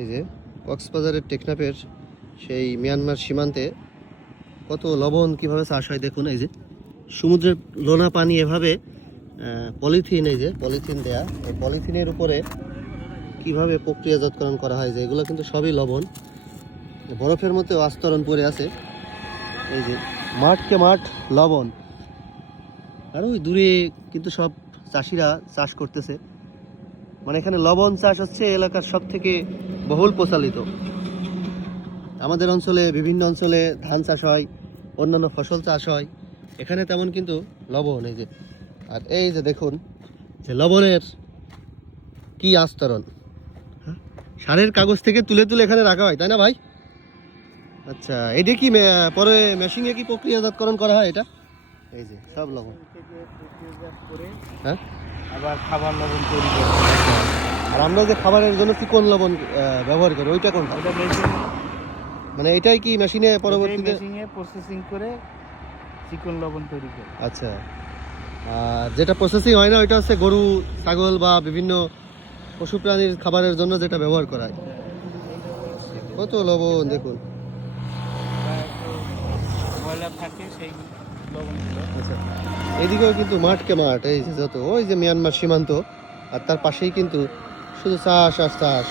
এই যে কক্সবাজারের টেকনাফের সেই মিয়ানমার সীমান্তে কত লবণ কিভাবে চাষ হয় দেখুন। এই যে সমুদ্রের লোনা পানি এভাবে পলিথিন, এই যে পলিথিন দেয়া, এই পলিথিনের উপরে কিভাবে প্রক্রিয়াজাতকরণ করা হয়, যে এগুলো কিন্তু সবই লবণ, বরফের মধ্যে আস্তরণ পড়ে আছে। এই যে মাঠকে মাঠ লবণ, আর ওই দূরে কিন্তু সব চাষিরা চাষ করতেছে। মানে এখানে লবণ চাষ হচ্ছে এলাকার সব থেকে বহুল প্রচলিত। আমাদের অঞ্চলে বিভিন্ন অঞ্চলে ধান চাষ হয়, অন্যান্য ফসল চাষ হয়, এখানে তেমন কিন্তু লবণ। এই যে, আর এই যে দেখুন যে লবণের কি আস্তরণ, সারের কাগজ থেকে তুলে তুলে এখানে রাখা হয়, তাই না ভাই? আচ্ছা, এটা কি পরে মেশিনে কি প্রক্রিয়াজাতকরণ করা হয় এটা? এই যে সব লবণ হ্যাঁ, আবার খাবার লবণ তৈরি করে। আর আমরা যে খাবারের জন্য কি কোন লবণ ব্যবহার করি, ওইটা কোনটা? ওটা মেশিন, মানে এটাই কি মেশিনে পরবর্তীতে মেশিনে প্রসেসিং করে চিকন লবণ তৈরি করে। আচ্ছা, আর যেটা প্রসেসিং হয় না ওইটা হচ্ছে গরু, ছাগল বা বিভিন্ন পশু প্রাণীর খাবারের জন্য যেটা ব্যবহার করা হয়। কত লবণ দেখুন। ময়লা থাকে সেই লবণগুলো। আচ্ছা, এদিকেও কিন্তু মাঠকে মাঠ, এই যে যত ওই যে মিয়ানমার সীমান্ত, আর তার পাশেই কিন্তু শুধু চাষ আর চাষ।